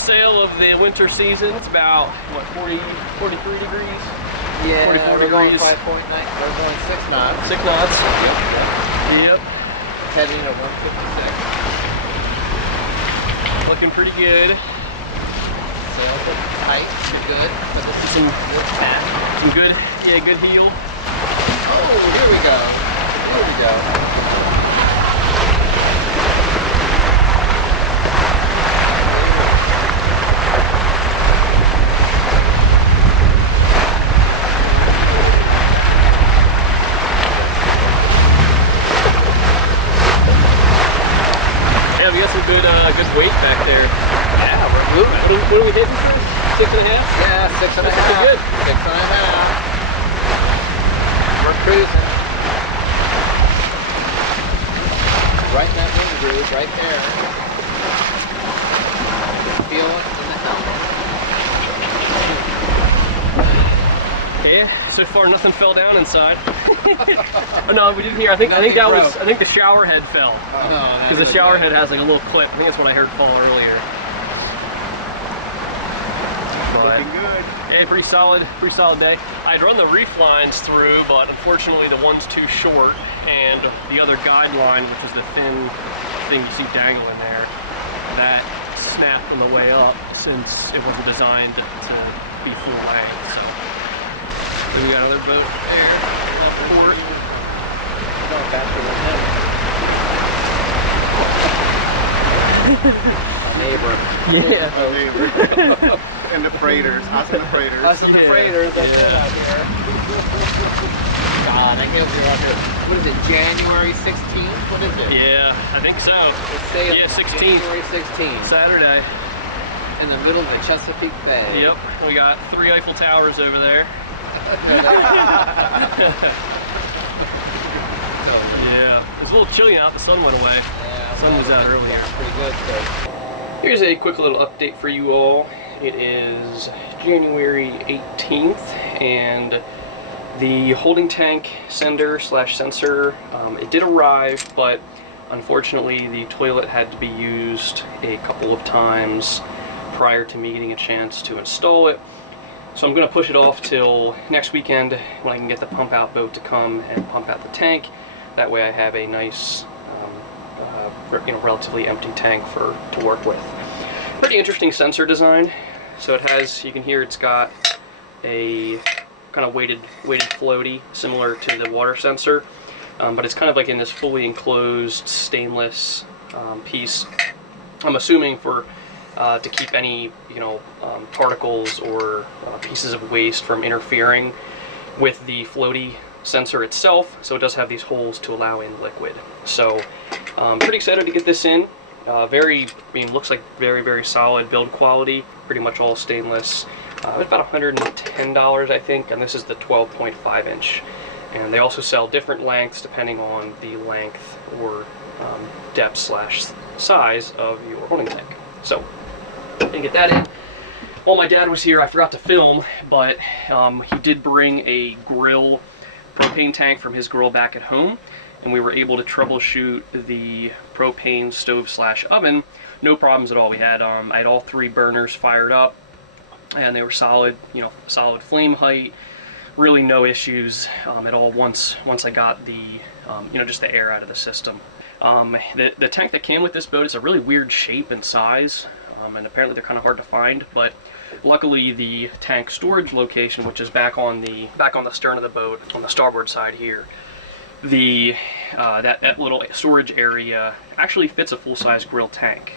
first sail of the winter season. It's about, what, 43 degrees? Yeah, 44 we're going degrees. 5.9, we're going 6 knots. 6 knots. Yep. Heading at 156. Looking pretty good. Sails are tight, they're good. So this is Some good tack. Some good, yeah, good heel. Oh, here we go. Here we go. Yeah, we got some good weight back there. Yeah, we're moving. What are we hitting for? 6.5? Yeah, 6.5. That's pretty good. 6.5. We're cruising. Right in that wind groove, right there. Feel it in the helmet. Yeah, so far nothing fell down inside. Oh, no, we didn't hear. I think the shower head fell. Because the shower head has like a little clip. I think that's what I heard fall earlier. Looking good. Yeah, pretty solid day. I'd run the reef lines through, but unfortunately the one's too short, and the other guide line, which is the thin thing you see dangling there, that snapped on the way up since it wasn't designed to be full length. So. Then we got another boat there, off the port. Going back to the neighbor. Yeah. And the freighters, us and the freighters. Us and the freighters, that's it out here. God, I guess we're out here. What is it, January 16th? What is it? Yeah, I think so. Yeah, 16th. January 16th. Saturday. In the middle of the Chesapeake Bay. Yep, we got 3 Eiffel Towers over there. Yeah, it was a little chilly out, the sun went away. Yeah, Sun was out earlier. Yeah, pretty good. So. Here's a quick little update for you all. It is January 18th, and the holding tank sender/sensor, it did arrive, but unfortunately the toilet had to be used a couple of times prior to me getting a chance to install it. So I'm going to push it off till next weekend when I can get the pump out boat to come and pump out the tank. That way I have a nice, relatively empty tank to work with. Pretty interesting sensor design. So it has, you can hear it's got a kind of weighted floaty, similar to the water sensor, but it's kind of like in this fully enclosed stainless piece. I'm assuming for to keep any particles or pieces of waste from interfering with the floaty sensor itself. So it does have these holes to allow in liquid. So pretty excited to get this in. Looks like very, very solid build quality. Pretty much all stainless. It's about $110, I think, and this is the 12.5 inch. And they also sell different lengths depending on the length or depth/size of your holding tank. So, didn't get that in. While my dad was here, I forgot to film, but he did bring a grill propane tank from his grill back at home, and we were able to troubleshoot the propane stove/oven. No problems at all. I had all 3 burners fired up, and they were solid, solid flame height. Really no issues at all once I got the, just the air out of the system. The tank that came with this boat is a really weird shape and size, and apparently they're kind of hard to find, but luckily the tank storage location, which is back on the stern of the boat on the starboard side here, that little storage area actually fits a full-size grill tank.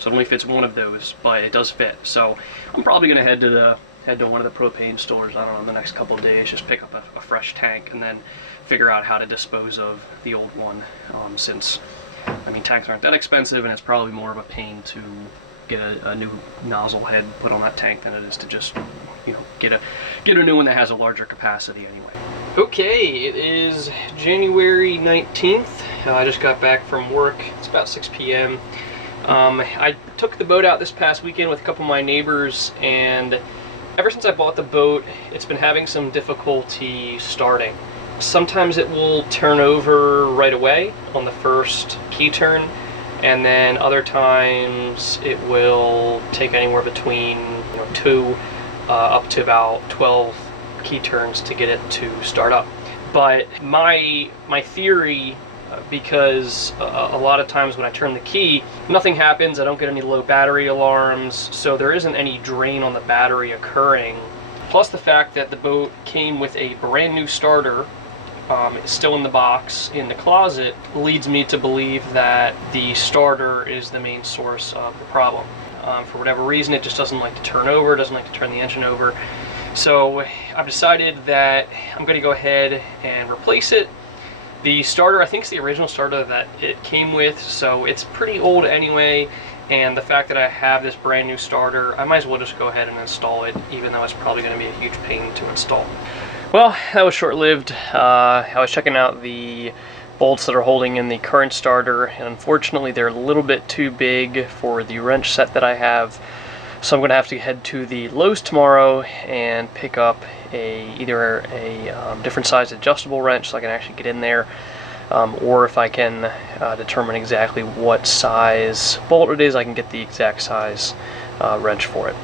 So it only fits one of those, but it does fit. So I'm probably going to head to one of the propane stores, I don't know, in the next couple of days, just pick up a fresh tank and then figure out how to dispose of the old one, since, tanks aren't that expensive, and it's probably more of a pain to get a new nozzle head put on that tank than it is to just, get a new one that has a larger capacity anyway. Okay, it is January 19th. I just got back from work. It's about 6 p.m. I took the boat out this past weekend with a couple of my neighbors, and ever since I bought the boat, it's been having some difficulty starting. Sometimes it will turn over right away on the first key turn, and then other times it will take anywhere between 2 up to about 12 key turns to get it to start up. But my theory, because a lot of times when I turn the key, nothing happens, I don't get any low battery alarms, so there isn't any drain on the battery occurring. Plus the fact that the boat came with a brand new starter, still in the box in the closet, leads me to believe that the starter is the main source of the problem. For whatever reason, it just doesn't like to turn over, doesn't like to turn the engine over. So I've decided that I'm going to go ahead and replace it. The starter, I think, is the original starter that it came with, so it's pretty old anyway, and the fact that I have this brand new starter, I might as well just go ahead and install it, even though it's probably going to be a huge pain to install. Well, that was short-lived. I was checking out the bolts that are holding in the current starter, and unfortunately they're a little bit too big for the wrench set that I have. So I'm going to have to head to the Lowe's tomorrow and pick up either a different size adjustable wrench so I can actually get in there, or if I can determine exactly what size bolt it is, I can get the exact size wrench for it.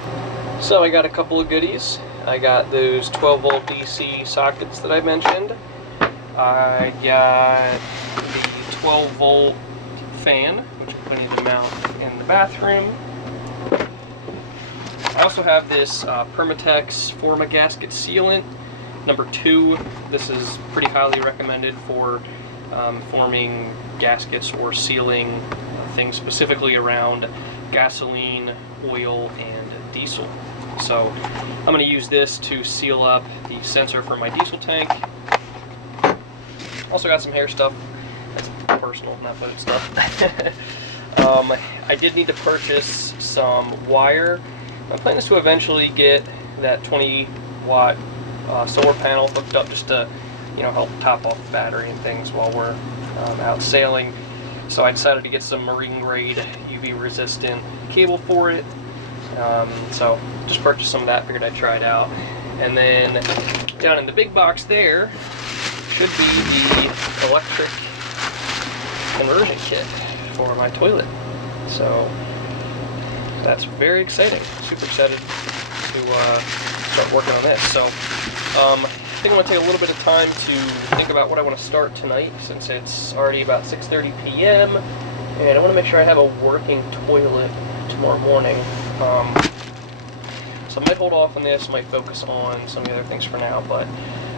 So I got a couple of goodies. I got those 12-volt DC sockets that I mentioned. I got the 12-volt fan, which I need to mount in the bathroom. I also have this Permatex Forma gasket sealant, number 2. This is pretty highly recommended for forming gaskets or sealing things specifically around gasoline, oil, and diesel. So I'm going to use this to seal up the sensor for my diesel tank. Also got some hair stuff. That's personal, not boat stuff. I did need to purchase some wire. My plan is to eventually get that 20-watt solar panel hooked up just to, help top off the battery and things while we're out sailing. So I decided to get some marine-grade UV-resistant cable for it. So just purchased some of that, figured I'd try it out. And then down in the big box there should be the electric conversion kit for my toilet. So that's very exciting. Super excited to start working on this. So I think I'm going to take a little bit of time to think about what I want to start tonight, since it's already about 6:30 p.m. and I want to make sure I have a working toilet tomorrow morning. So I might hold off on this, might focus on some of the other things for now, but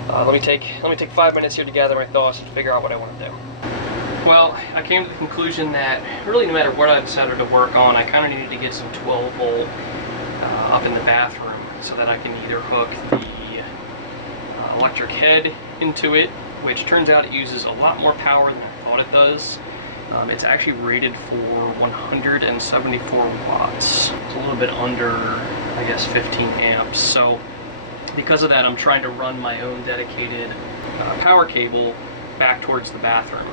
let me take 5 minutes here to gather my thoughts and figure out what I want to do. Well, I came to the conclusion that really no matter what I decided to work on, I kind of needed to get some 12-volt up in the bathroom so that I can either hook the electric head into it, which turns out it uses a lot more power than I thought it does. It's actually rated for 174 watts. It's a little bit under, I guess, 15 amps. So because of that, I'm trying to run my own dedicated power cable back towards the bathroom.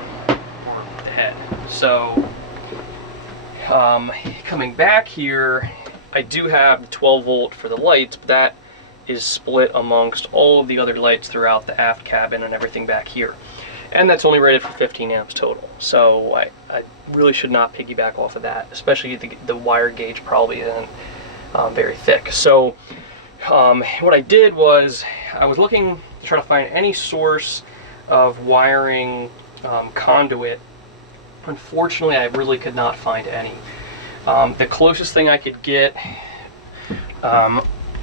Head. So coming back here, I do have the 12-volt for the lights, but that is split amongst all of the other lights throughout the aft cabin and everything back here, and that's only rated for 15 amps total. So I really should not piggyback off of that, especially the wire gauge probably isn't very thick. So what I did was I was looking to try to find any source of wiring conduit. Unfortunately, I really could not find any. The closest thing I could get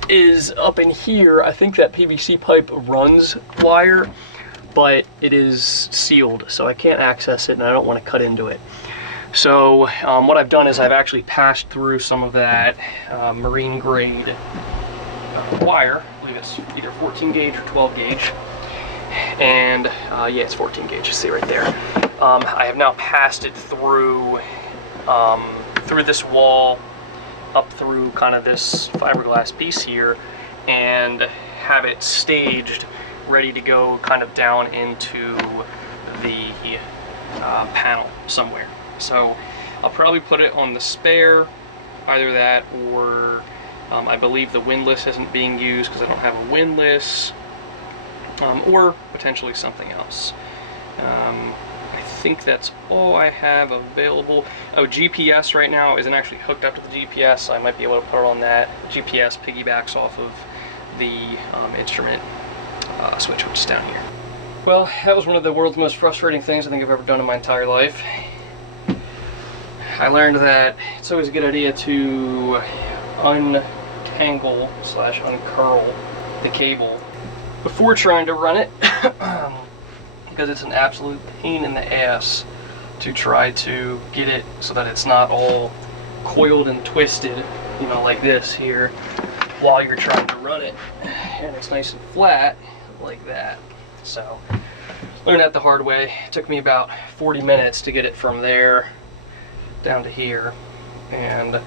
is up in here. I think that PVC pipe runs wire, but it is sealed, so I can't access it and I don't want to cut into it. So what I've done is I've actually passed through some of that marine grade wire. I believe it's either 14 gauge or 12 gauge. And yeah, it's 14 gauge, you see right there. I have now passed it through this wall, up through kind of this fiberglass piece here, and have it staged, ready to go kind of down into the panel somewhere. So I'll probably put it on the spare, either that or I believe the windlass isn't being used because I don't have a windlass. Or potentially something else. I think that's all I have available. Oh, GPS right now isn't actually hooked up to the GPS, so I might be able to put it on that. GPS piggybacks off of the instrument switch, which is down here. Well, that was one of the world's most frustrating things I think I've ever done in my entire life. I learned that it's always a good idea to untangle / uncurl the cable before trying to run it, because it's an absolute pain in the ass to try to get it so that it's not all coiled and twisted, you know, like this here, while you're trying to run it, and it's nice and flat like that. So learned that the hard way. It took me about 40 minutes to get it from there down to here, and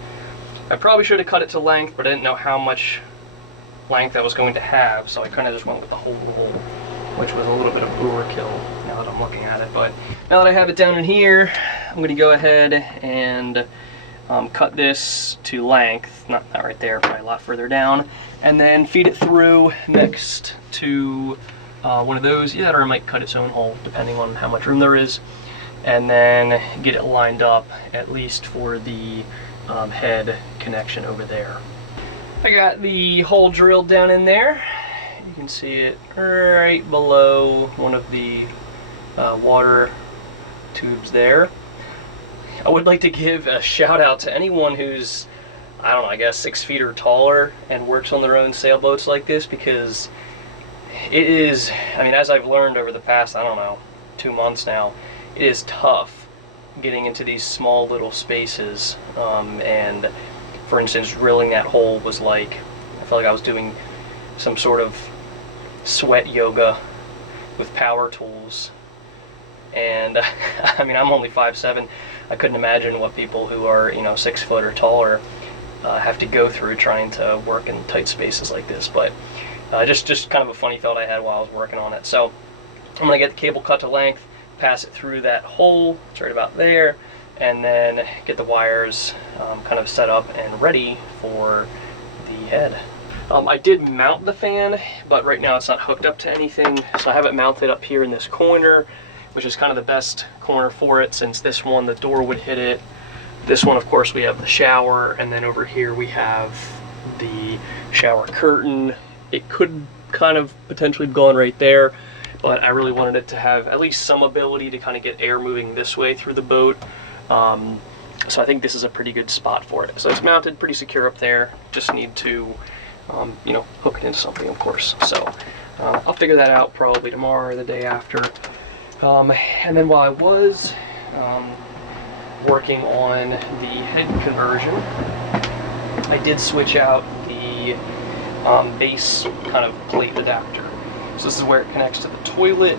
I probably should have cut it to length, but I didn't know how much length I was going to have, so I kind of just went with the whole roll, which was a little bit of overkill now that I'm looking at it. But now that I have it down in here, I'm going to go ahead and cut this to length, not right there, probably a lot further down, and then feed it through next to one of those, or I might cut its own hole depending on how much room there is, and then get it lined up at least for the head connection over there. I got the hole drilled down in there. You can see it right below one of the water tubes there. I would like to give a shout out to anyone who's, I don't know, I guess 6 feet or taller and works on their own sailboats like this, because it is, I mean, as I've learned over the past, I don't know, 2 months now, it is tough getting into these small little spaces, and for instance, drilling that hole was like, I felt like I was doing some sort of sweat yoga with power tools. And I mean, I'm only 5'7". I couldn't imagine what people who are, 6 foot or taller have to go through trying to work in tight spaces like this. But just kind of a funny thought I had while I was working on it. So I'm gonna get the cable cut to length, pass it through that hole, it's right about there, and then get the wires kind of set up and ready for the head. I did mount the fan, but right now it's not hooked up to anything, so I have it mounted up here in this corner, which is kind of the best corner for it, since this one, the door would hit it. This one, of course, we have the shower, and then over here we have the shower curtain. It could kind of potentially have gone right there, but I really wanted it to have at least some ability to kind of get air moving this way through the boat. So I think this is a pretty good spot for it. So it's mounted pretty secure up there. Just need to, hook it into something, of course. So I'll figure that out probably tomorrow or the day after. And then while I was working on the head conversion, I did switch out the base kind of plate adapter. So this is where it connects to the toilet.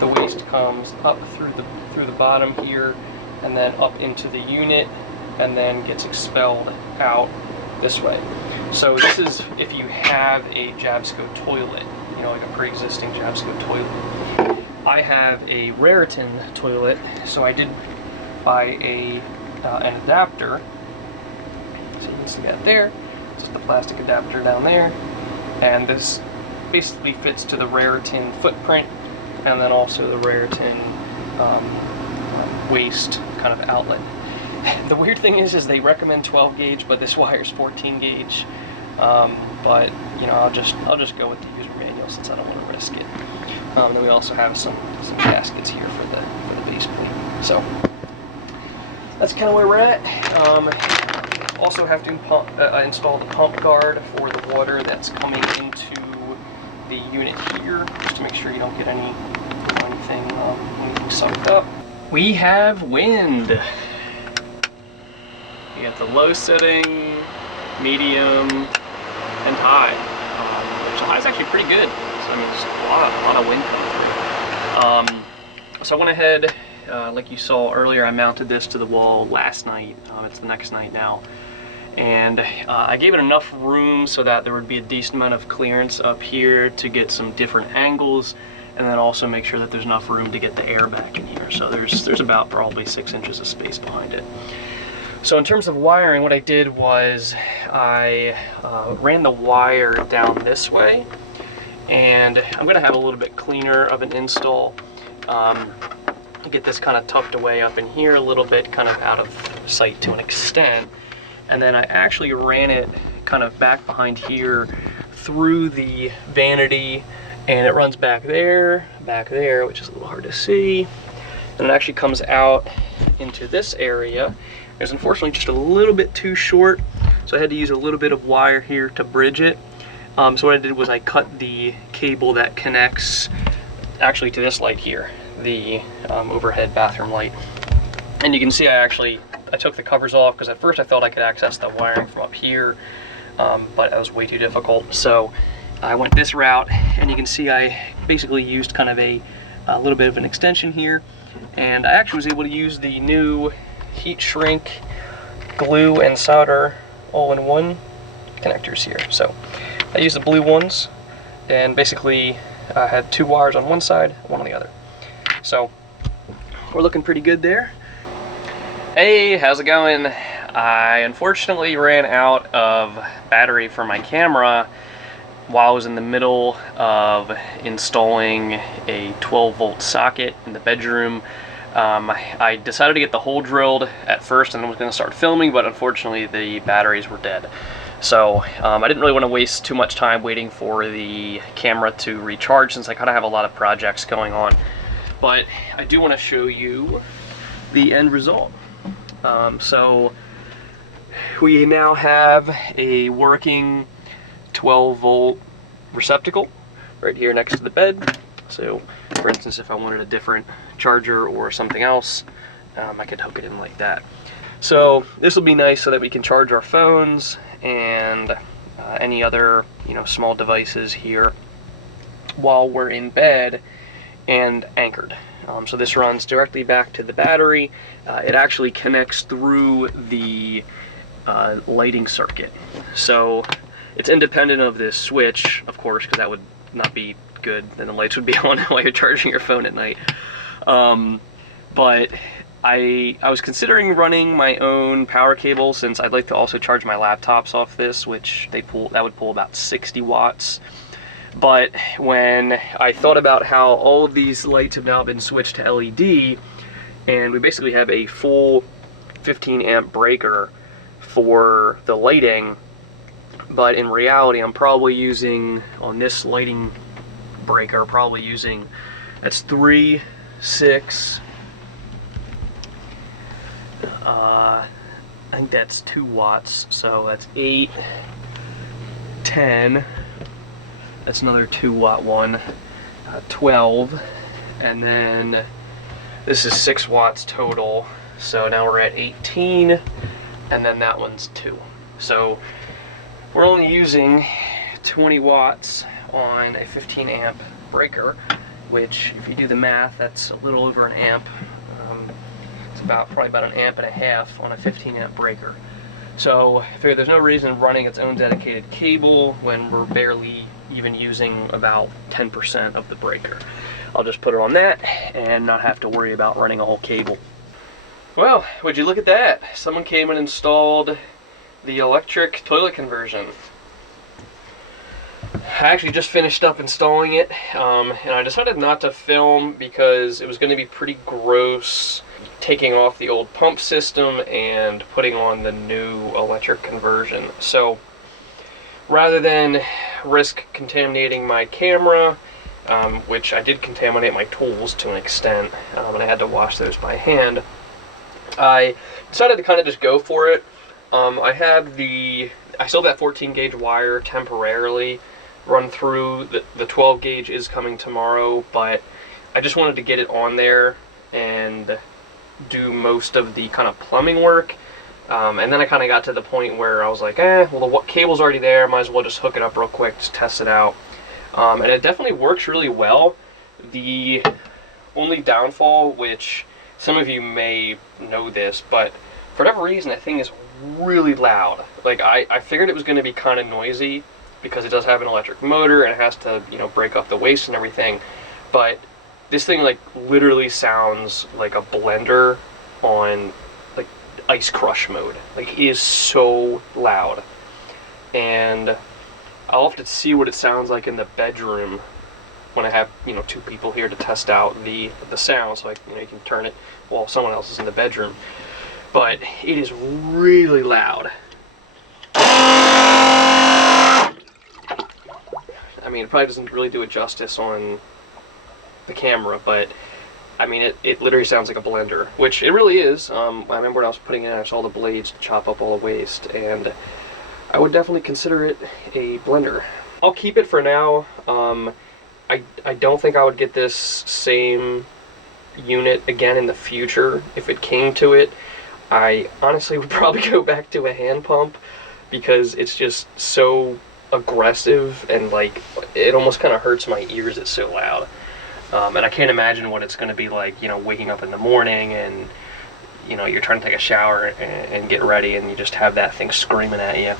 The waste comes up through the bottom here, and then up into the unit, and then gets expelled out this way. So this is if you have a Jabsco toilet, like a pre-existing Jabsco toilet. I have a Raritan toilet, so I did buy an adapter. So you can see that there, just the plastic adapter down there, and this basically fits to the Raritan footprint, and then also the Raritan waste kind of outlet. The weird thing is they recommend 12 gauge, but this wire is 14 gauge. But I'll just go with the user manual since I don't want to risk it. Then we also have some gaskets here for the base plate. So that's kind of where we're at. Also have to install the pump guard for the water that's coming into the unit here, just to make sure you don't get anything sucked up. We have wind. We got the low setting, medium, and high. Which the high is actually pretty good. So, I mean, there's a lot of wind coming through. So I went ahead, like you saw earlier, I mounted this to the wall last night. It's the next night now. And I gave it enough room so that there would be a decent amount of clearance up here to get some different angles, and then also make sure that there's enough room to get the air back in here. So there's about probably 6 inches of space behind it. So in terms of wiring, what I did was I ran the wire down this way, and I'm going to have a little bit cleaner of an install get this kind of tucked away up in here a little bit, kind of out of sight to an extent. And then I actually ran it kind of back behind here through the vanity, and it runs back there, which is a little hard to see. And it actually comes out into this area. It was unfortunately just a little bit too short, so I had to use a little bit of wire here to bridge it. So what I did was I cut the cable that connects actually to this light here, the overhead bathroom light. And you can see I took the covers off because at first I thought I could access the wiring from up here, but that was way too difficult. So I went this route, and you can see I basically used kind of a little bit of an extension here, and I actually was able to use the new heat shrink glue and solder all-in-one connectors here. So I used the blue ones, and basically I had 2 wires on one side, 1 on the other. So we're looking pretty good there. Hey, how's it going? I unfortunately ran out of battery for my camera while I was in the middle of installing a 12-volt socket in the bedroom. I decided to get the hole drilled at first and was going to start filming, but unfortunately the batteries were dead. So I didn't really want to waste too much time waiting for the camera to recharge, since I kind of have a lot of projects going on. But I do want to show you the end result. So we now have a working 12-volt receptacle right here next to the bed. So for instance, if I wanted a different charger or something else, I could hook it in like that. So this will be nice so that we can charge our phones and any other, small devices here while we're in bed and anchored. So this runs directly back to the battery. It actually connects through the lighting circuit. So it's independent of this switch, of course, because that would not be good. Then the lights would be on while you're charging your phone at night. But I was considering running my own power cable, since I'd like to also charge my laptops off this, which that would pull about 60 watts. But when I thought about how all of these lights have now been switched to LED, and we basically have a full 15 amp breaker for the lighting, but in reality I'm probably using, on this lighting breaker, that's 3, 6, I think that's 2 watts, so that's 8, 10, that's another 2 watt one, 12, and then this is 6 watts total, so now we're at 18, and then that one's 2. So we're only using 20 watts on a 15 amp breaker, which if you do the math, that's a little over an amp. It's probably about an amp and a half on a 15 amp breaker. So I figure there's no reason running its own dedicated cable when we're barely even using about 10% of the breaker. I'll just put it on that and not have to worry about running a whole cable. Well, would you look at that? Someone came and installed the electric toilet conversion. I actually just finished up installing it, and I decided not to film because it was going to be pretty gross taking off the old pump system and putting on the new electric conversion. So rather than risk contaminating my camera, which I did contaminate my tools to an extent, and I had to wash those by hand, I decided to kind of just go for it. I still have that 14 gauge wire temporarily run through. The 12 gauge is coming tomorrow, but I just wanted to get it on there and do most of the kind of plumbing work. And then I kind of got to the point where I was like, well, the cable's already there, might as well just hook it up real quick, just test it out. And it definitely works really well. The only downfall, which some of you may know this, but for whatever reason, that thing is really loud. Like, I figured it was going to be kind of noisy because it does have an electric motor and it has to, break up the waste and everything. But this thing, like, literally sounds like a blender on, like, ice crush mode. Like, it is so loud. And I'll have to see what it sounds like in the bedroom when I have, you know, two people here to test out the sound, so you can turn it while someone else is in the bedroom. But it is really loud. I mean, it probably doesn't really do it justice on the camera, but I mean, it literally sounds like a blender, which it really is. I remember when I was putting it in, I saw the blades chop up all the waste, and I would definitely consider it a blender. I'll keep it for now. I don't think I would get this same unit again in the future if it came to it. I honestly would probably go back to a hand pump because it's just so aggressive and like it almost kind of hurts my ears, it's so loud. And I can't imagine what it's going to be like, you know, waking up in the morning and, you know, you're trying to take a shower and get ready and you just have that thing screaming at you.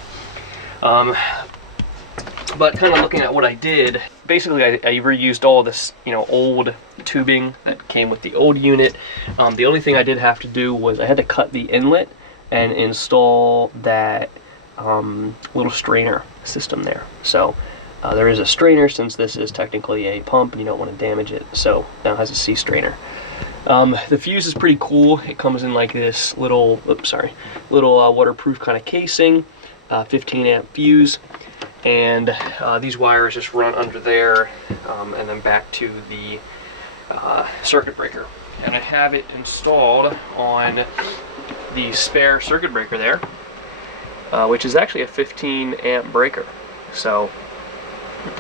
But kind of looking at what I did, basically I reused all this, you know, old tubing that came with the old unit. The only thing I did have to do was I had to cut the inlet and install that little strainer system there. So there is a strainer, since this is technically a pump and you don't want to damage it, so now it has a C strainer. The fuse is pretty cool. It comes in like this little, waterproof kind of casing, 15 amp fuse, and these wires just run under there and then back to the circuit breaker. And I have it installed on the spare circuit breaker there, which is actually a 15 amp breaker. So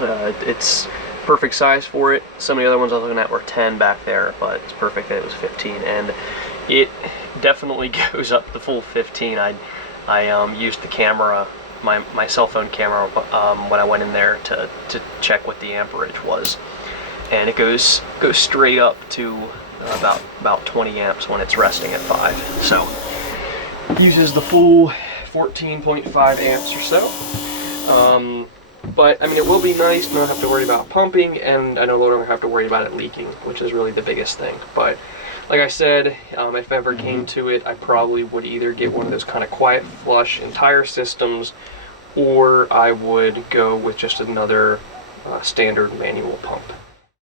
it's perfect size for it. Some of the other ones I was looking at were 10 back there, but it's perfect that it was 15, and it definitely goes up the full 15. I used the camera, my cell phone camera, when I went in there to check what the amperage was, and it goes straight up to about 20 amps when it's resting at 5. So uses the full 14.5 amps or so. But I mean, it will be nice not have to worry about pumping, and I no longer have to worry about it leaking, which is really the biggest thing. But like I said, if ever came to it, I probably would either get one of those kind of quiet flush entire systems, or I would go with just another standard manual pump.